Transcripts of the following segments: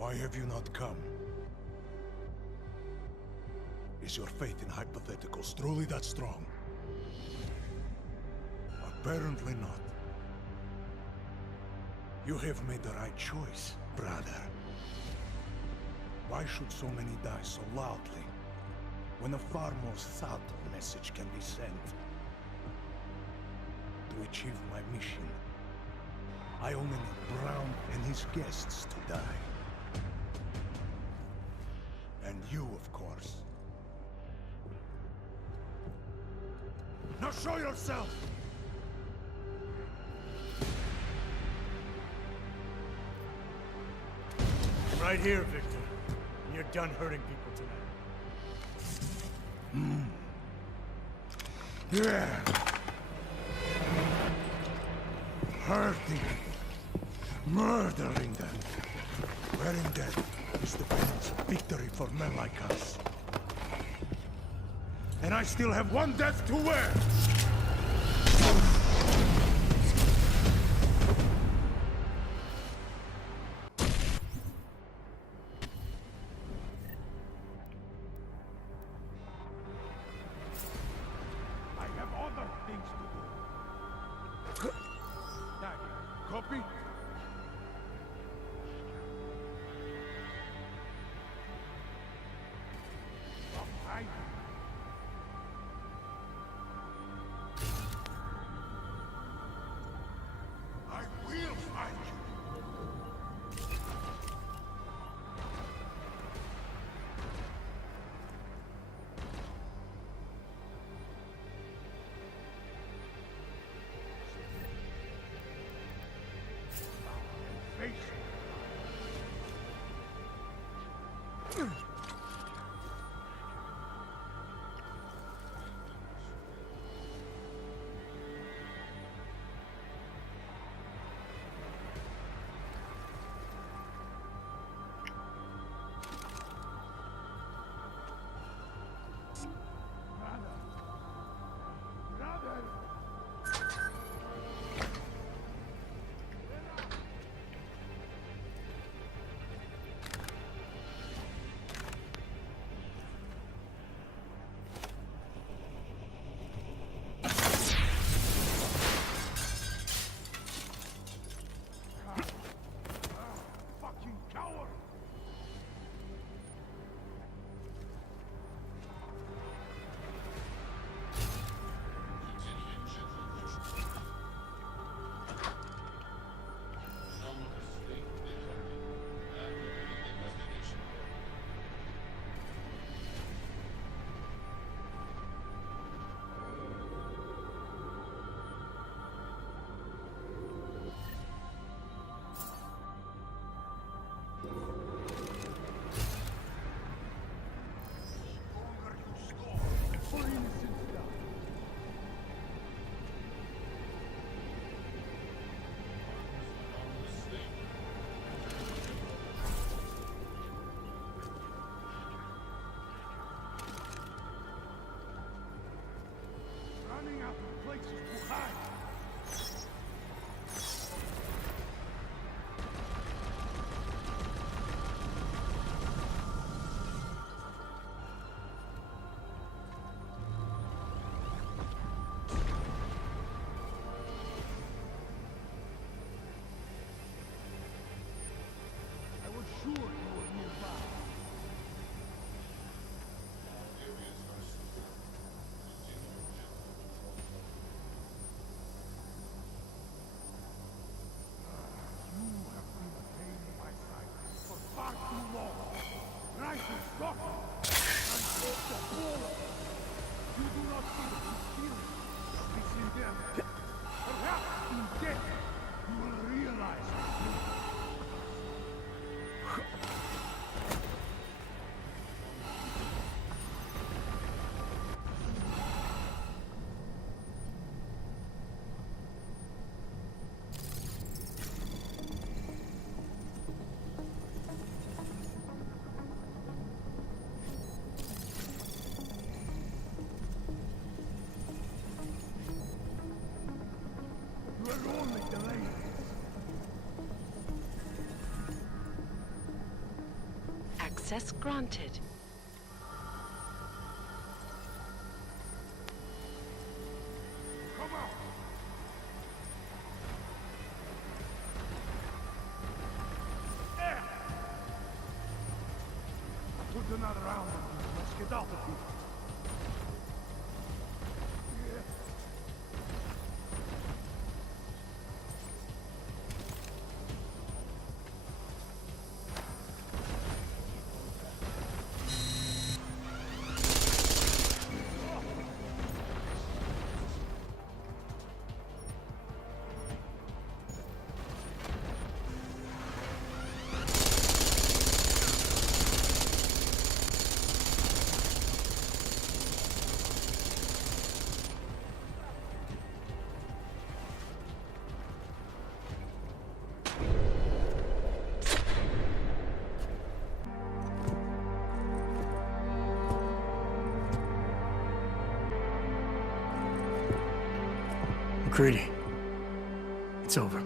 Why have you not come? Is your faith in hypotheticals truly that strong? Apparently not. You have made the right choice, brother. Why should so many die so loudly, when a far more subtle message can be sent? To achieve my mission, I only need Brown and his guests to die. And you, of course. Now show yourself! I'm right here, Victor. And you're done hurting people tonight. Yeah. Hurting. Murdering them. Wearing death is the penance of victory for men like us. And I still have one death to wear! I have other things to do. Copy? Sure you were nearby. You have been a pain in my side for far too long. Right is rotten, and it's the whole of it. You do not see the futility of this endeavor. Perhaps in death you will realize it. access granted. Come on! There! Put another round on you. Let's get out of here. McCready. It's over.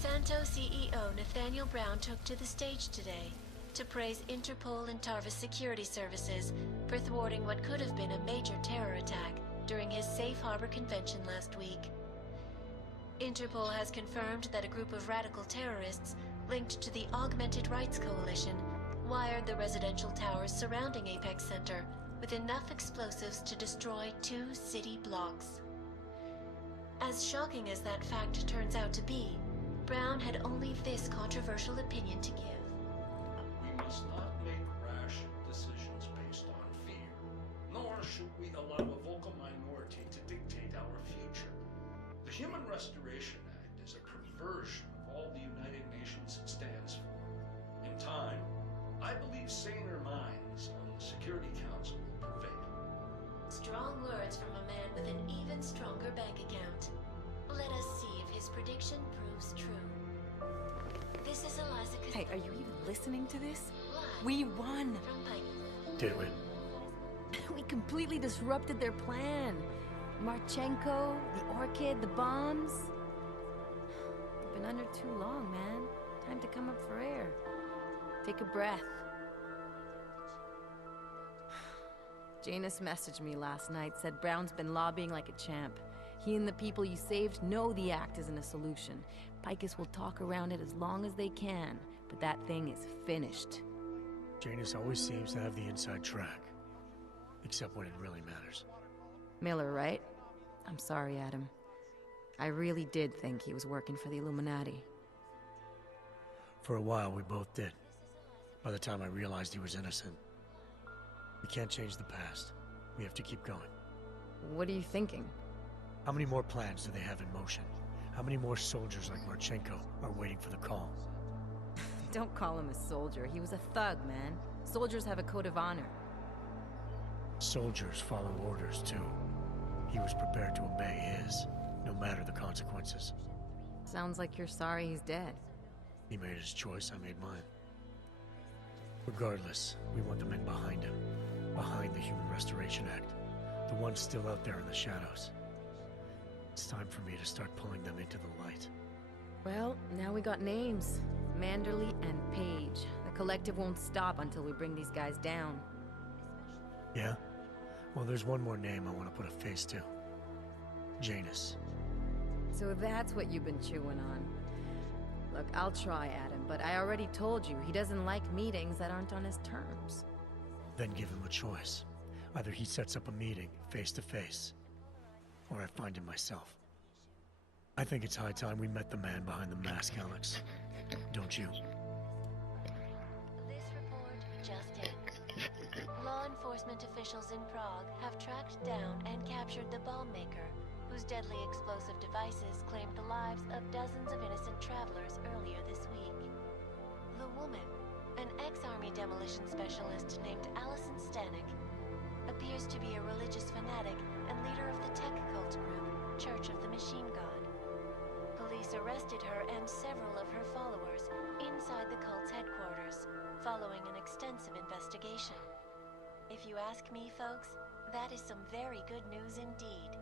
Santo CEO Nathaniel Brown took to the stage today to praise Interpol and Tarvis security services for thwarting what could have been a major terror attack during his Safe Harbor convention last week. Interpol has confirmed that a group of radical terrorists linked to the Augmented Rights Coalition wired the residential towers surrounding Apex Center with enough explosives to destroy 2 city blocks. As shocking as that fact turns out to be, Brown had only this controversial opinion to give. We must not make rash decisions based on fear, nor should we allow a vocal minority to dictate our future. The Human Restoration Act is a perversion of all the United Nations it stands for. In time, I believe saner minds on the Security Council will prevail. Strong words from a man with an even stronger bank account. Let us see if his prediction proves true. This is Eliza. Hey, are you even listening to this? Live We won! from Pike. Did we? We completely disrupted their plan. Marchenko, the Orchid, the bombs. You've been under too long, man. Time to come up for air. Take a breath. Janus messaged me last night, said Brown's been lobbying like a champ. He and the people you saved know the act isn't a solution. Picus will talk around it as long as they can, but that thing is finished. Janus always seems to have the inside track. Except when it really matters. Miller, right? I'm sorry, Adam. I really did think he was working for the Illuminati. For a while, we both did. By the time I realized he was innocent. We can't change the past. We have to keep going. What are you thinking? How many more plans do they have in motion? How many more soldiers like Marchenko are waiting for the call? Don't call him a soldier. He was a thug, man. Soldiers have a code of honor. Soldiers follow orders, too. He was prepared to obey his, no matter the consequences. Sounds like you're sorry he's dead. He made his choice, I made mine. Regardless, we want the men behind him. Behind the Human Restoration Act. The ones still out there in the shadows. It's time for me to start pulling them into the light. Well, now we got names. Manderley and Page. The collective won't stop until we bring these guys down. Yeah? Well, there's one more name I want to put a face to. Janus. So that's what you've been chewing on. Look, I'll try, Adam, but I already told you he doesn't like meetings that aren't on his terms. Then give him a choice. Either he sets up a meeting, face to face, or I find him myself. I think it's high time we met the man behind the mask, Alex. Don't you? This report just in. law enforcement officials in Prague have tracked down and captured the bomb maker, whose deadly explosive devices claimed the lives of dozens of innocent travelers earlier this week. The woman, an ex-army demolition specialist named Allison Stanek, appears to be a religious fanatic and leader of the tech cult group, Church of the Machine God. Police arrested her and several of her followers inside the cult's headquarters, following an extensive investigation. If you ask me, folks, that is some very good news indeed.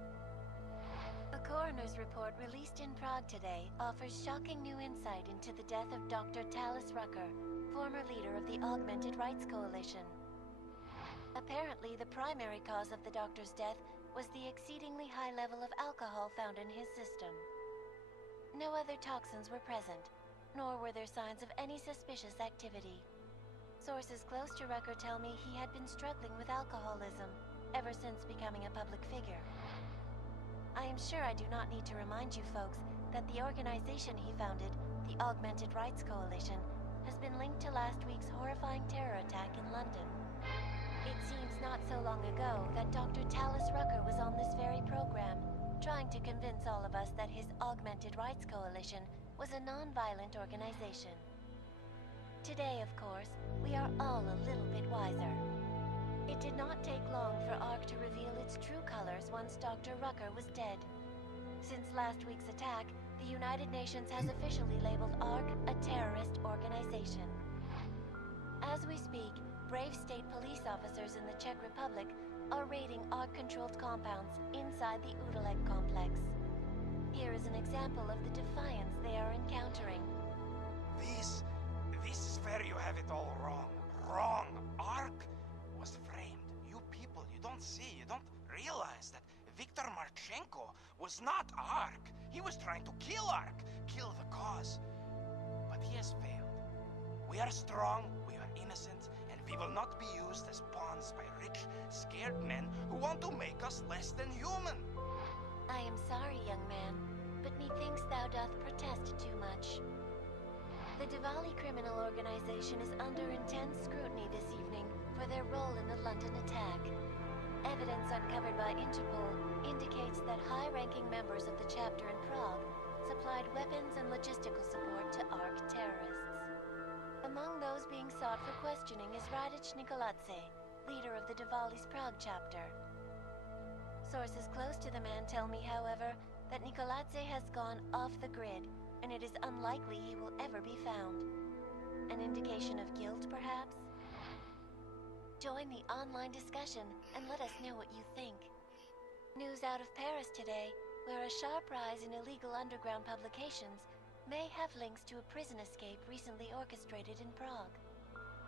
A coroner's report released in Prague today offers shocking new insight into the death of Dr. Talis Rucker, former leader of the Augmented Rights Coalition. Apparently, the primary cause of the doctor's death was the exceedingly high level of alcohol found in his system. No other toxins were present, nor were there signs of any suspicious activity. Sources close to Rucker tell me he had been struggling with alcoholism ever since becoming a public figure. I am sure I do not need to remind you folks that the organization he founded, the Augmented Rights Coalition, has been linked to last week's horrifying terror attack in London. It seems not so long ago that Dr. Talis Rucker was on this very program, trying to convince all of us that his Augmented Rights Coalition was a non-violent organization. Today, of course, we are all a little bit wiser. It did not take long for ARC to reveal its true colors once Dr. Rucker was dead. Since last week's attack, the United Nations has officially labeled ARC a terrorist organization. As we speak, brave state police officers in the Czech Republic are raiding ARC-controlled compounds inside the Udalek complex. Here is an example of the defiance they are encountering. This is where you have it all wrong. Wrong. ARC was framed. You people, you don't see, you don't realize that Viktor Marchenko was not ARC. He was trying to kill ARC, kill the cause. But he has failed. We are strong, we are innocent, and we will not be used as pawns by rich, scared men who want to make us less than human. I am sorry, young man, but methinks thou doth protest too much. The Diwali criminal organization is under intense scrutiny this evening for their role in the London attack. Evidence uncovered by Interpol indicates that high-ranking members of the chapter in Prague supplied weapons and logistical support to ARC terrorists. Among those being sought for questioning is Radic Nikoladze, leader of the Diwali's Prague chapter. Sources close to the man tell me, however, that Nikoladze has gone off the grid, and it is unlikely he will ever be found. An indication of guilt, perhaps? Join the online discussion and let us know what you think. News out of Paris today, where a sharp rise in illegal underground publications may have links to a prison escape recently orchestrated in Prague.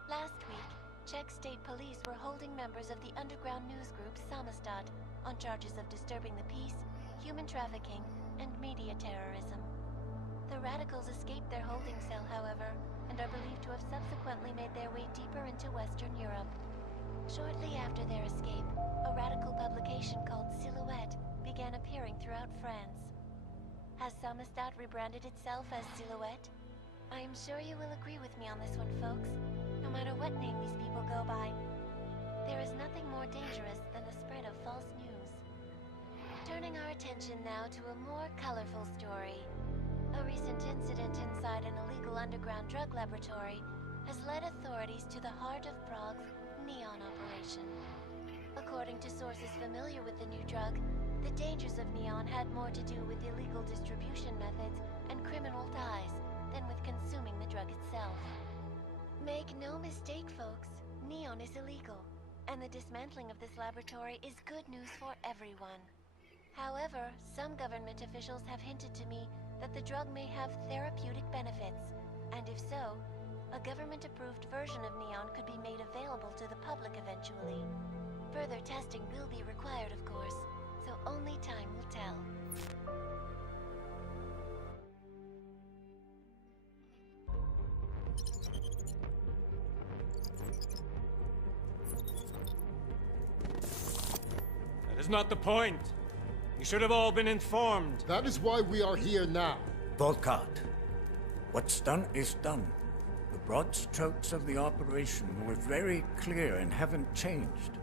Last week, Czech state police were holding members of the underground news group Samostat on charges of disturbing the peace, human trafficking, and media terrorism. The radicals escaped their holding cell, however, and are believed to have subsequently made their way deeper into Western Europe. Shortly after their escape, a radical publication called Silhouette began appearing throughout France. Has Samostat rebranded itself as Silhouette? I am sure you will agree with me on this one, folks, no matter what name these people go by. There is nothing more dangerous than the spread of false news. Turning our attention now to a more colorful story. A recent incident inside an illegal underground drug laboratory has led authorities to the heart of Prague's Neon operation. According to sources familiar with the new drug, the dangers of Neon had more to do with illegal distribution methods and criminal ties than with consuming the drug itself. Make no mistake, folks, Neon is illegal, and the dismantling of this laboratory is good news for everyone. However, some government officials have hinted to me that the drug may have therapeutic benefits, and if so, a government-approved version of Neon could be made available to the public eventually. Further testing will be required, of course, so only time will tell. That is not the point. You should have all been informed. That is why we are here now. Volkart, what's done is done. The broad strokes of the operation were very clear and haven't changed.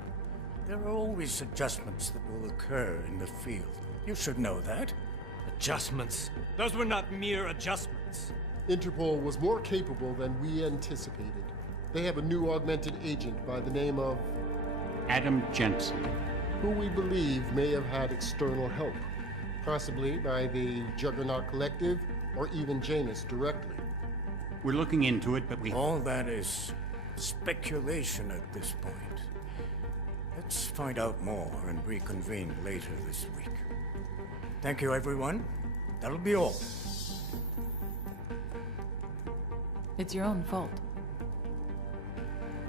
There are always adjustments that will occur in the field. You should know that. Adjustments? Those were not mere adjustments. Interpol was more capable than we anticipated. They have a new augmented agent by the name of... Adam Jensen. Who we believe may have had external help. Possibly by the Juggernaut Collective, or even Janus directly. We're looking into it, but we... All that is speculation at this point. Let's find out more and reconvene later this week. Thank you, everyone. That'll be all. It's your own fault.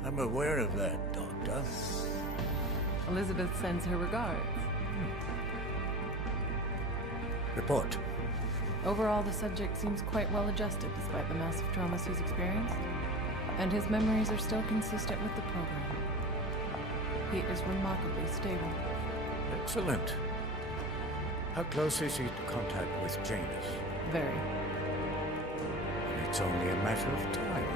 I'm aware of that, Doctor. Elizabeth sends her regards. Report. Overall, the subject seems quite well adjusted despite the massive traumas he's experienced. And his memories are still consistent with the program. He is remarkably stable. Excellent. How close is he to contact with Janus? Very. It's only a matter of time.